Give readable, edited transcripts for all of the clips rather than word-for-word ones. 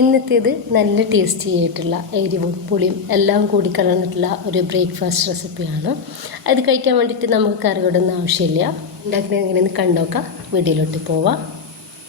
ഇന്നത്തേത് നല്ല ടേസ്റ്റി ആയിട്ടുള്ള എരിവും പുളിയും എല്ലാം കൂടി കലർന്നിട്ടുള്ള ഒരു ബ്രേക്ക്ഫാസ്റ്റ് റെസിപ്പിയാണ്. അത് കഴിക്കാൻ വേണ്ടിയിട്ട് നമുക്ക് കറിയുടെ ഒന്നും ആവശ്യമില്ല. ഉണ്ടാക്കുന്നത് എങ്ങനെയെന്ന് കണ്ടോക്കാം. വീഡിയോയിലോട്ട് പോവാം.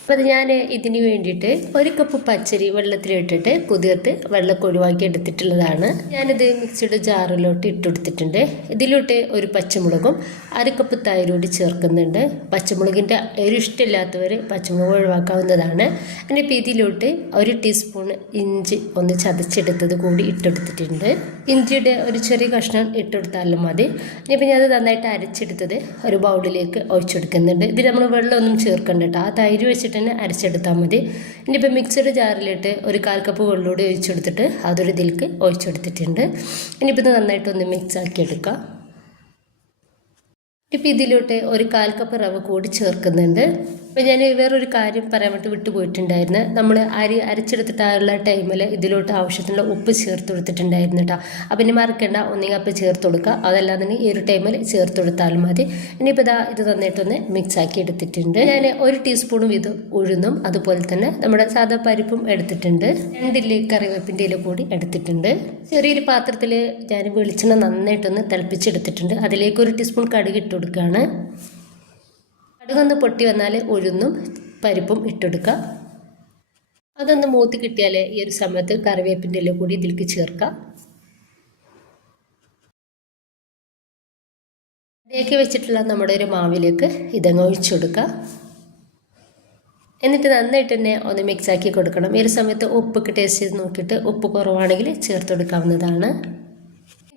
അപ്പോൾ ഞാൻ ഇതിന് വേണ്ടിയിട്ട് 1 കപ്പ് പച്ചരി വെള്ളത്തിലിട്ടിട്ട് കുതിർത്ത് വെള്ളമൊക്കെ ഒഴിവാക്കി എടുത്തിട്ടുള്ളതാണ്. ഞാനിത് മിക്സിയുടെ ജാറിലോട്ട് ഇട്ടുകൊടുത്തിട്ടുണ്ട്. ഇതിലോട്ട് ഒരു പച്ചമുളകും 1 കപ്പ് തൈരോട് ചേർക്കുന്നുണ്ട്. പച്ചമുളകിൻ്റെ എരിവ് ഇഷ്ടമില്ലാത്തവർ പച്ചമുളക് ഒഴിവാക്കാവുന്നതാണ്. ഇനിയിപ്പോൾ ഇതിലോട്ട് 1 ടീസ്പൂൺ ഇഞ്ചി ഒന്ന് ചതച്ചെടുത്തത് കൂടി ഇട്ടെടുത്തിട്ടുണ്ട്. ഇഞ്ചിയുടെ ഒരു ചെറിയ കഷ്ണം ഇട്ടെടുത്താലും മതി. ഇനിയിപ്പോൾ ഞാനത് നന്നായിട്ട് അരച്ചെടുത്തത് ഒരു ബൗളിലേക്ക് ഒഴിച്ചെടുക്കുന്നുണ്ട്. ഇതിൽ നമ്മൾ വെള്ളമൊന്നും ചേർക്കണ്ട കേട്ടോ. ആ തൈര് വെച്ചിട്ട് തന്നെ അരച്ചെടുത്താൽ മതി. ഇനിയിപ്പോൾ മിക്സിയുടെ ജാറിലിട്ട് ഒരു 1/4 കപ്പ് വെള്ളമൂടി ഒഴിച്ചെടുത്തിട്ട് അതൊരു ഇതിലേക്ക് ഒഴിച്ചെടുത്തിട്ടുണ്ട്. ഇനിയിപ്പോൾ ഇത് നന്നായിട്ടൊന്ന് മിക്സ് ആക്കി എടുക്കാം. ഇപ്പോൾ ഇതിലോട്ട് ഒരു 1/4 കപ്പ് റവ കൂടി ചേർക്കുന്നുണ്ട്. അപ്പോൾ ഞാൻ വേറൊരു കാര്യം പറയാൻ വേണ്ടി വിട്ടുപോയിട്ടുണ്ടായിരുന്നു. നമ്മൾ അരി അരച്ചെടുത്തിട്ടുള്ള ടൈമിൽ ഇതിലോട്ട് ആവശ്യത്തിനുള്ള ഉപ്പ് ചേർത്ത് കൊടുത്തിട്ടുണ്ടായിരുന്നു കേട്ടോ. അപ്പം ഇനി മറക്കേണ്ട, ഒന്നെങ്കിൽ അപ്പം ചേർത്ത് കൊടുക്കുക, അതല്ലാതെ ഈ ഒരു ടൈമിൽ ചേർത്ത് കൊടുത്താലും മതി. ഇനിയിപ്പോൾ ഇത് നന്നായിട്ടൊന്ന് മിക്സ് ആക്കി എടുത്തിട്ടുണ്ട്. ഞാൻ 1 ടീസ്പൂൺ വീതം ഉഴുന്നും അതുപോലെ തന്നെ നമ്മുടെ സാധാ പരിപ്പും എടുത്തിട്ടുണ്ട്. 2 ഇല കറിവേപ്പിൻ്റെ ഇല കൂടി എടുത്തിട്ടുണ്ട്. ചെറിയൊരു പാത്രത്തിൽ ഞാൻ വെളിച്ചെണ്ണ നന്നായിട്ടൊന്ന് തിളപ്പിച്ചെടുത്തിട്ടുണ്ട്. അതിലേക്ക് 1 ടീസ്പൂൺ കടുക് ഇട്ട് കൊടുക്കുകയാണ്. കടുകൊന്ന് പൊട്ടി വന്നാൽ ഉഴുന്നും പരിപ്പും ഇട്ടെടുക്കുക. അതൊന്ന് മൂത്ത് കിട്ടിയാൽ ഈ ഒരു സമയത്ത് കറിവേപ്പിൻ്റെ ഇല കൂടി ഇതിലേക്ക് ചേർക്കാം. ഇടയ്ക്ക് വെച്ചിട്ടുള്ള നമ്മുടെ ഒരു മാവിലേക്ക് ഇതങ്ങ് ഒഴിച്ചെടുക്കുക. എന്നിട്ട് നന്നായിട്ട് തന്നെ ഒന്ന് മിക്സ് ആക്കി കൊടുക്കണം. ഈ ഒരു സമയത്ത് ഉപ്പൊക്കെ ടേസ്റ്റ് ചെയ്ത് നോക്കിയിട്ട് ഉപ്പ് കുറവാണെങ്കിൽ ചേർത്ത് കൊടുക്കാവുന്നതാണ്.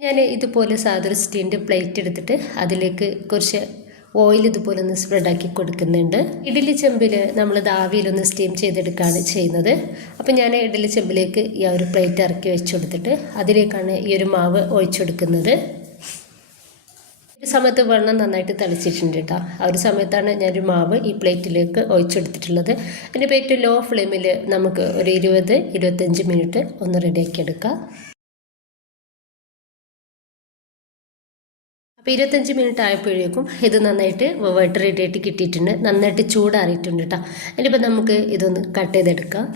ഞാൻ ഇതുപോലെ സാധാരണ സ്റ്റീലിൻ്റെ പ്ലേറ്റ് എടുത്തിട്ട് അതിലേക്ക് കുറച്ച് ഓയിൽ ഇതുപോലെ ഒന്ന് സ്പ്രെഡാക്കി കൊടുക്കുന്നുണ്ട്. ഇഡ്ഡലി ചെമ്പിൽ നമ്മൾ ആവിയിലൊന്ന് സ്റ്റീം ചെയ്തെടുക്കുകയാണ് ചെയ്യുന്നത്. അപ്പം ഞാൻ ഇഡ്ഡലി ചെമ്പിലേക്ക് ഈ ഒരു പ്ലേറ്റ് ഇറക്കി വെച്ച് കൊടുത്തിട്ട് അതിലേക്കാണ് ഈ ഒരു മാവ് ഒഴിച്ചെടുക്കുന്നത്. ഒരു സമയത്ത് വെള്ളം നന്നായിട്ട് തിളച്ചിട്ടുണ്ട് കേട്ടോ. ആ ഒരു സമയത്താണ് ഞാനൊരു മാവ് ഈ പ്ലേറ്റിലേക്ക് ഒഴിച്ചെടുത്തിട്ടുള്ളത്. അതിൻ്റെ ഏറ്റവും ലോ ഫ്ലെയിമിൽ നമുക്ക് ഒരു 20-25 മിനിറ്റ് ഒന്ന് റെഡിയാക്കി എടുക്കാം. അപ്പോൾ 25 മിനിറ്റ് ആയപ്പോഴേക്കും ഇത് നന്നായിട്ട് വട്ട് റെഡിയായിട്ട് കിട്ടിയിട്ടുണ്ട്. നന്നായിട്ട് ചൂടാറിയിട്ടുണ്ട് കേട്ടോ. ഇനിയിപ്പോൾ നമുക്ക് ഇതൊന്ന് കട്ട് ചെയ്തെടുക്കാം.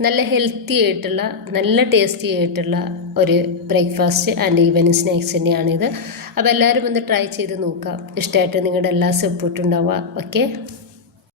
നല്ല ഹെൽത്തി ആയിട്ടുള്ള നല്ല ടേസ്റ്റി ആയിട്ടുള്ള ഒരു ബ്രേക്ക്ഫാസ്റ്റ് ആൻഡ് ഈവനിങ് സ്നാക്സ് തന്നെയാണിത്. അപ്പോൾ എല്ലാവരും ഒന്ന് ട്രൈ ചെയ്ത് നോക്കാം. ഇഷ്ടമായിട്ട് നിങ്ങളുടെ എല്ലാ സപ്പോർട്ടും ഉണ്ടാവുക. ഓക്കെ.